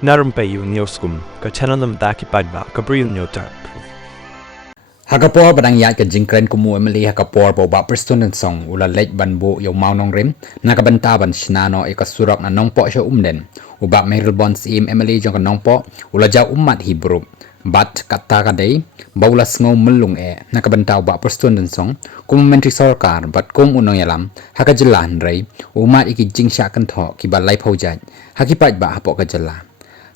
Na Rympei U ka channel nabynta paidbah Bri U Hynñiewtrep. Hakapor badang yat ka jingkren kumu MLA hakapor bo Bah Prestone Tynsong ula lej ban bo yo mau nong rim nakabanta ban shnano e kasurok na Nongpoh sha umden ubak meril bonds im MLA jong ka Nongpoh ula jaw ummat hibru bat kata kadai baula sngo melung nakabanta Bah Prestone Tynsong kumu menteri sarkar bat kum unong yalam hakajelan rei umat iki jingsha kynthoh ki balai phaujaj hakipat ba hapok kajela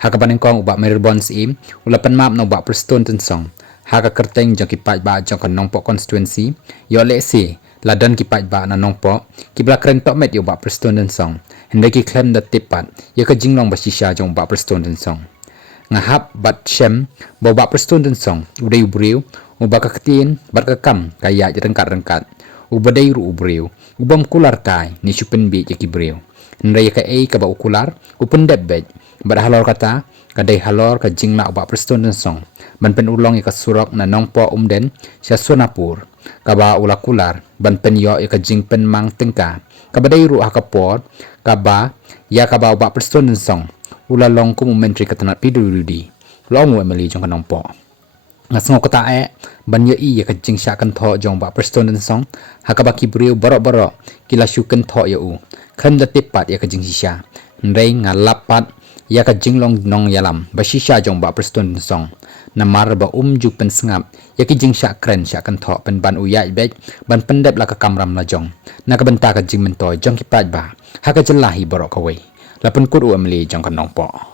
hakabaneng kong ubak meril bonds im ula penmap no Bah Prestone Tynsong haka kyrteng jong ki paidbah jong ka Nongpoh constituency yo lesi ladan ki paidbah na Nongpoh ki blakren tohmet yo Bah Prestone Tynsong hende ki claim da tipat yo ka jinglong basisha jong Bah Prestone Tynsong ngahap bat shem bo Bah Prestone Tynsong udai ubriu ubak kaketin bat kakam kaya rengkat-rengkat ubadai ru ubriu ubam kular kai ni supen bi ki briu hende ka ka ba ukular upen debbej bat halor kata kadai halor ka jingla Bah Prestone Tynsong ban pen ulong ka surok na Nongpoh umden sya sunapur kaba ula kular ban pen yo ka jing pen mang tengka kaba dai ru hakapor kaba ya kaba Bah Prestone Tynsong ula long ku menteri katanat pidurudi long MLA jong ka Nongpoh ngasngo kata ban yo i ka jing sya kynthoh jong Bah Prestone Tynsong hakaba ki briu baroh kila syu kynthoh yo khan da tipat ya ka jing sisha ndai ngalapat ya ka jinglong nong yalam basisha jong Bah Prestone Tynsong namar ba ju pen Sngap ya ki jing sya kren sya kynthoh pen ban uyai bej ban pendep la ka kamram la jong na ka benta ka jing mentoy jong ki paidbah ha ka jelahi baroh kawai la pen kut MLA jong ka Nongpoh.